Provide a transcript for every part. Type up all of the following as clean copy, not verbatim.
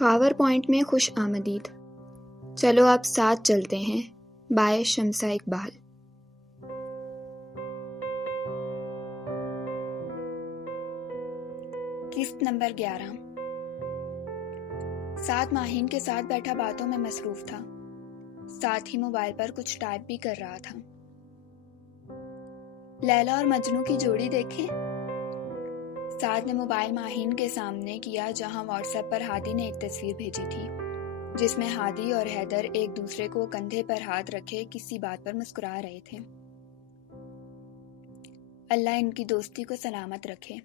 Khawar point में खुश आमदीद। चलो आप साथ चलते हैं। बाय शम्सा इकबाल। किस्त नंबर 11। साथ माहिन के साथ बैठा बातों में मसरूफ था, साथ ही मोबाइल पर कुछ टाइप भी कर रहा था। लैला और मजनू की जोड़ी देखें। साथ ने मोबाइल माहिन के सामने किया, जहां व्हाट्सएप पर हादी ने एक तस्वीर भेजी थी जिसमें हादी और हैदर एक दूसरे को कंधे पर हाथ रखे किसी बात पर मुस्कुरा रहे थे। अल्लाह इनकी दोस्ती को सलामत रखे,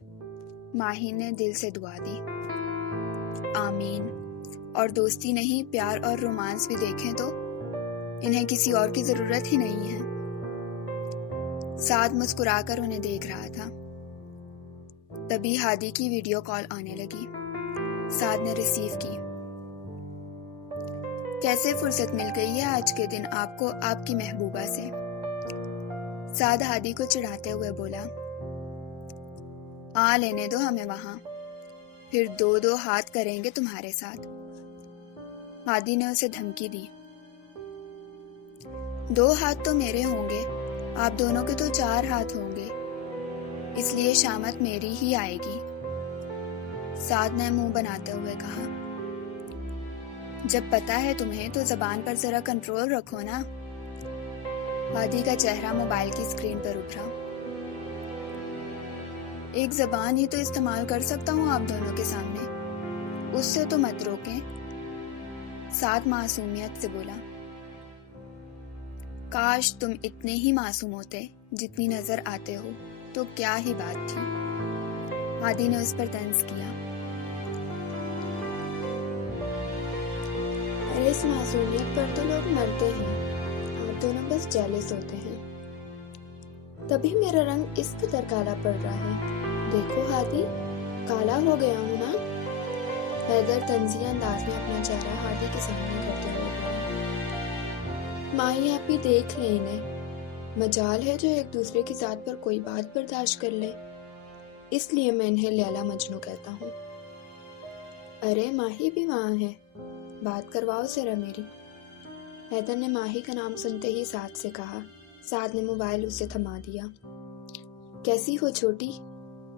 माहिन ने दिल से दुआ दी। आमीन। और दोस्ती नहीं, प्यार और रोमांस भी देखें तो इन्हें किसी और की जरूरत ही नहीं है। साथ मुस्कुराकर उन्हें देख रहा था। तभी हादी की वीडियो कॉल आने लगी। साद ने रिसीव की। कैसे फुर्सत मिल गई है आज के दिन आपको आपकी महबूबा से? साद हादी को चिढ़ाते हुए बोला, आ लेने दो हमें वहां, फिर दो दो हाथ करेंगे तुम्हारे साथ। हादी ने उसे धमकी दी। दो हाथ तो मेरे होंगे, आप दोनों के तो 4 हाथ होंगे, इसलिए शामत मेरी ही आएगी। साद ने मुंह बनाते हुए कहा, जब पता है तुम्हें तो जबान पर जरा कंट्रोल रखो ना। हादी का चेहरा मोबाइल की स्क्रीन पर उभरा। एक जबान ही तो इस्तेमाल कर सकता हूँ आप दोनों के सामने, उससे तो मत रोकें। साद मासूमियत से बोला, काश तुम इतने ही मासूम होते जितनी नजर आते हो तो क्या ही बात थी। हादी ने उस पर तंज किया। अरे इस मासूमियत पर तो लोग मरते हैं, आप दोनों बस जेलस होते हैं। तभी मेरा रंग इस कदर काला पड़ रहा है। देखो हादी, काला हो गया हूं ना? हैदर तंजिया अंदाज में अपना चेहरा हादी के सामने करते हुए बोला। माही आप भी देख लें इन्हें, मजाल है जो एक दूसरे की जात पर कोई बात बर्दाश्त कर ले, इसलिए मैं इन्हें लैला मजनू कहता हूँ। अरे माही भी वहां है, बात करवाओ जरा मेरी। हैदर ने माही का नाम सुनते ही साद से कहा। साद ने मोबाइल उसे थमा दिया। कैसी हो छोटी?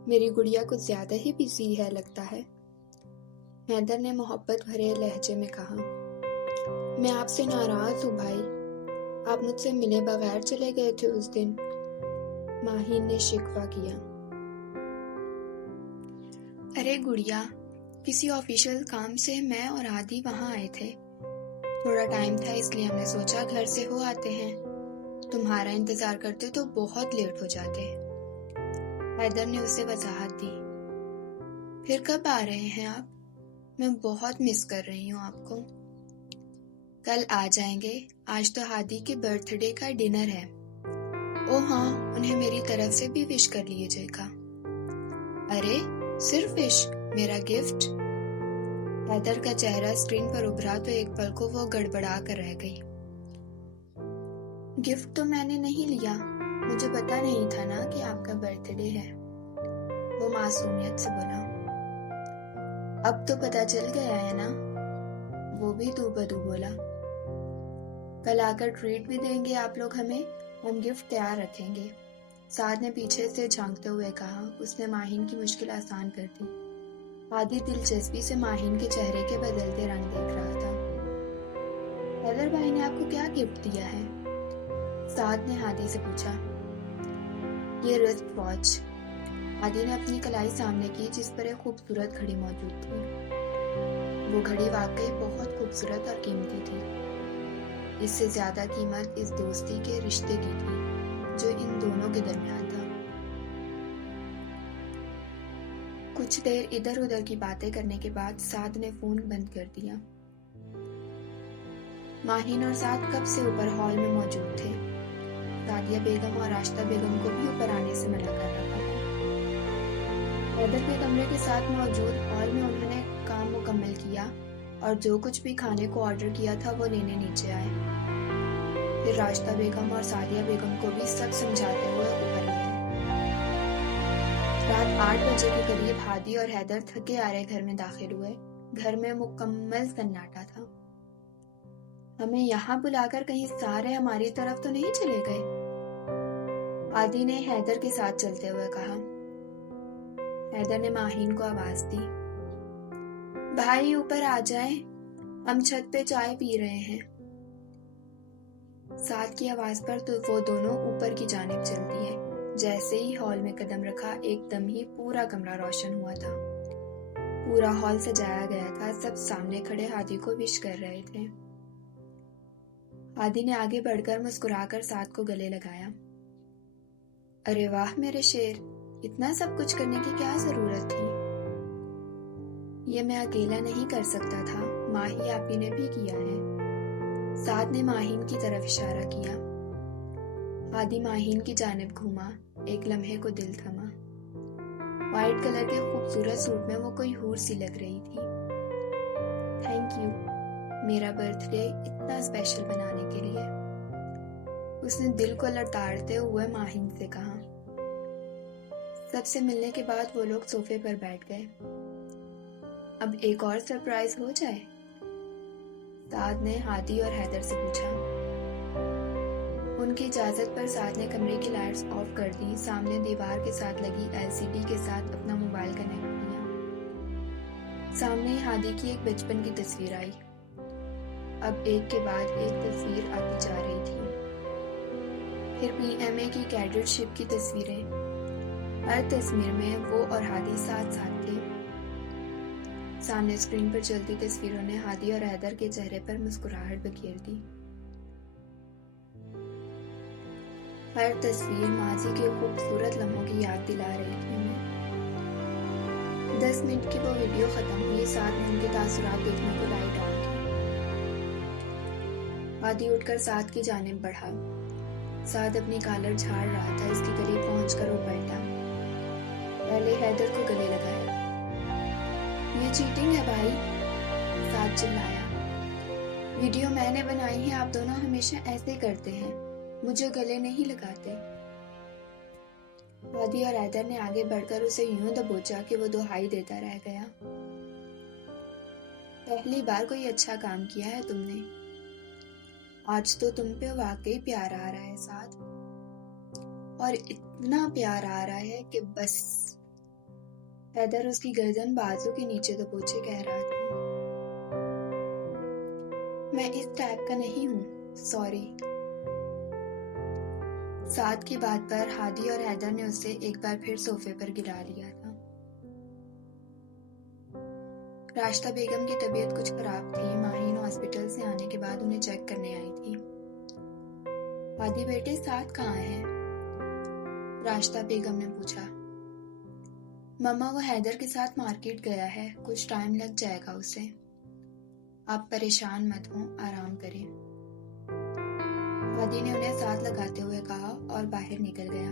मेरी गुड़िया कुछ ज्यादा ही बिजी है लगता है। हैदर ने मोहब्बत भरे लहजे में कहा। मैं आपसे नाराज हूँ भाई, आप मुझसे मिले बगैर चले गए थे उस दिन। माहिन ने शिकवा किया। अरे गुड़िया, किसी ऑफिशियल काम से मैं और आदि वहां आए थे। थोड़ा टाइम था इसलिए हमने सोचा घर से हो आते हैं, तुम्हारा इंतजार करते तो बहुत लेट हो जाते। हैदर ने उसे वजाहत दी। फिर कब आ रहे हैं आप? मैं बहुत मिस कर रही हूँ आपको। कल आ जाएंगे, आज तो हादी के बर्थडे का डिनर है। ओ हाँ, उन्हें मेरी तरफ से भी विश कर लीजिएगा। अरे सिर्फ विश, मेरा गिफ्ट? हैदर का चेहरा स्क्रीन पर उभरा तो एक पल को वो गड़बड़ा कर रह गई। गिफ्ट तो मैंने नहीं लिया, मुझे पता नहीं था ना कि आपका बर्थडे है। वो मासूमियत से बोला। अब तो पता चल गया है ना? वो भी दू बदू बोला। कल आकर ट्रीट भी देंगे आप लोग हमें, हम गिफ्ट तैयार रखेंगे। साद ने पीछे से झांकते हुए कहा। उसने माहिन की मुश्किल आसान कर दी। आदि दिलचस्पी से माहिन के चेहरे के बदलते रंग देख रहा था। हैदर भाई ने आपको क्या गिफ्ट दिया है? साद ने हादी से पूछा। ये रिस्ट वॉच। हादी ने अपनी कलाई सामने की जिस पर एक खूबसूरत घड़ी मौजूद थी। वो घड़ी वाकई बहुत खूबसूरत और कीमती थी। इससे ज्यादा कीमत इस दोस्ती के रिश्ते की थी जो इन दोनों के दरमियान था। कुछ देर इधर उधर की बातें करने के बाद साद ने फोन बंद कर दिया। माहिन और साद कब से ऊपर हॉल में मौजूद थे। सादिया बेगम और राशिदा बेगम को भी ऊपर आने से मना कर रखा था। हैदर के कमरे के साथ मौजूद हॉल में उन्होंने काम मुकम्मल किया और जो कुछ भी खाने को ऑर्डर किया था वो लेने नीचे आए। फिर राशिदा बेगम और सादिया बेगम को भी सब समझाते हुए ऊपर गए। रात 8 बजे के करीब हादी और हैदर थके आ रहे घर में दाखिल हुए घर में मुकम्मल सन्नाटा था। हमें यहाँ बुलाकर कहीं सारे हमारी तरफ तो नहीं चले गए? आदि ने हैदर के साथ चलते हुए कहा। हैदर ने माहीन को आवाज दी, भाई ऊपर आ जाएं, हम छत पे चाय पी रहे हैं। साथ की आवाज पर तो वो दोनों ऊपर की जानिब चल दिए। जैसे ही हॉल में कदम रखा, एकदम ही पूरा कमरा रोशन हुआ था। पूरा हॉल सजाया गया था। सब सामने खड़े हादी को विश कर रहे थे। हादी ने आगे बढ़कर मुस्कुराकर साथ को गले लगाया। अरे वाह मेरे शेर, इतना सब कुछ करने की क्या जरूरत थी? ये मैं अकेला नहीं कर सकता था, माही आपी ने भी किया है। साथ ने माहीन की तरफ इशारा किया। हादी माहीन की जानिब घूमा। एक लम्हे को दिल थमा। व्हाइट कलर के खूबसूरत सूट में वो कोई हूर सी लग रही थी। थैंक यू मेरा बर्थडे इतना स्पेशल बनाने के लिए, उसने दिल को लताड़ते हुए माहीन से कहा। सबसे मिलने के बाद वो लोग सोफे पर बैठ गए। अब एक और सरप्राइज हो जाए? साद ने हादी और हैदर से पूछा। उनकी इजाजत पर साद ने कमरे की लाइट्स ऑफ कर दी। सामने दीवार के साथ लगी एलसीडी के साथ अपना मोबाइल कनेक्ट किया। सामने हादी की एक बचपन की तस्वीर आई। अब एक के बाद एक तस्वीर आती जा रही थी। फिर पीएमए की कैडेटशिप की तस्वीरें। हर तस्वीर में वो और हादी साथ साथ थे। सामने स्क्रीन पर चलती तस्वीरों ने हादी और हैदर के चेहरे पर मुस्कुराहट बखेर दी। हर तस्वीर माजी के खूबसूरत लम्हों की याद दिला रही थी उन्हें। 10 मिनट की वो वीडियो खत्म हुई। साथ में उनके तासुरात देखने को लाइट ऑन की। हादी उठकर साथ की जानिब बढ़ा। साथ अपनी कॉलर झाड़ रहा था। इसके करीब पहुंचकर वो पलटा। पहले हैदर को गले लगाया। ये चीटिंग है भाई, साथ चिल्लाया। वीडियो मैंने बनाई है, आप दोनों हमेशा ऐसे करते हैं, मुझे गले नहीं लगाते। हादी और हैदर ने आगे बढ़कर उसे यूं दबोचा कि वो दुहाई देता रह गया। पहली बार कोई अच्छा काम किया है तुमने। आज तो तुम पे वाकई प्यार आ रहा है साथ, और इतना प्यार आ रहा है कि बस। हैदर उसकी गर्दन बाजू के नीचे दबोचे कह रहा था। मैं इस टाइप का नहीं हूँ, सॉरी। साथ की बात पर हादी और हैदर ने उसे एक बार फिर सोफे पर गिरा लिया था। राशिदा बेगम की तबीयत कुछ खराब थी। माहीन हॉस्पिटल से आने के बाद उन्हें चेक करने आई थी। हादी बेटे साथ कहाँ है? राशिदा बेगम ने पूछा। मम्मा वो हैदर के साथ मार्केट गया है, कुछ टाइम लग जाएगा उसे। आप परेशान मत हो, आराम करें। हादी ने उन्हें साथ लगाते हुए कहा और बाहर निकल गया।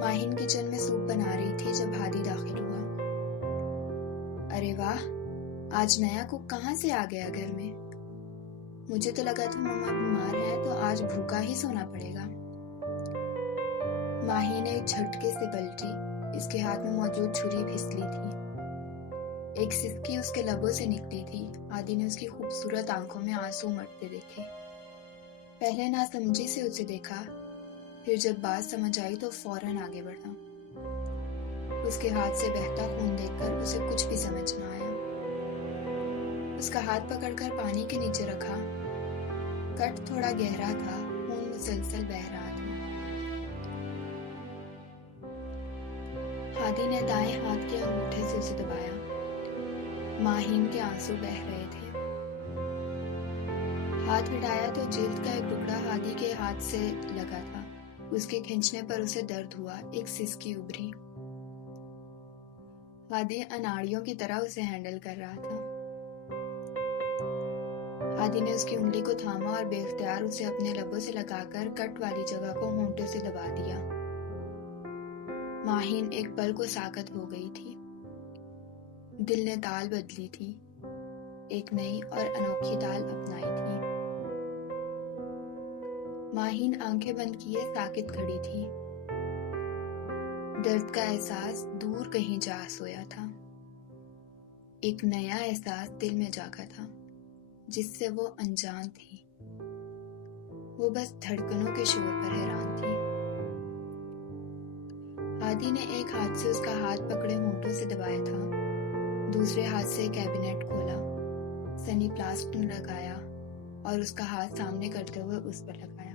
माहीन किचन में सूप बना रही थी जब हादी दाखिल हुआ। अरे वाह, आज नया कुक कहाँ से आ गया घर में? मुझे तो लगा था मम्मा बीमार है तो आज भूखा ही सोना पड़ेगा। माही ने एक झटके से पलटी। इसके हाथ में मौजूद छुरी फिसली थी। एक सिसकी उसके लबों से निकली थी। हादी ने उसकी खूबसूरत आंखों में आंसू उमड़ते देखे। पहले नासमझी से उसे देखा, फिर जब बात समझ आई तो फौरन आगे बढ़ा। उसके हाथ से बहता खून देखकर उसे कुछ भी समझ न आया। उसका हाथ पकड़कर पानी के नीचे रखा। कट थोड़ा गहरा था, खून मुसलसल बह रहा था। हादी ने दाएं हाथ के अंगूठे से उसे दबाया। माहीन के आंसू बह रहे थे। हाथ हटाया तो जिल्द का एक टुकड़ा हादी के हाथ से लगा था। उसके खींचने पर उसे दर्द हुआ। एक सिसकी उभरी। हादी अनाड़ियों की तरह उसे हैंडल कर रहा था। हादी ने उसकी उंगली को थामा और बेख्तियार उसे अपने लबों से लगाकर कट वाली जगह को होंठों से दबा दिया। माहीन एक पल को साकत हो गई थी। दिल ने ताल बदली थी, एक नई और अनोखी ताल अपनाई थी। माहीन आंखें बंद किए साकित खड़ी थी। दर्द का एहसास दूर कहीं जा सोया था। एक नया एहसास दिल में जागा था जिससे वो अनजान थी। वो बस धड़कनों के शोर पर हैरान थी। आदि ने एक हाथ से उसका हाथ पकड़े होंठों से दबाया था, दूसरे हाथ से कैबिनेट खोला, सनी प्लास्टर लगाया और उसका हाथ सामने करते हुए उस पर लगाया।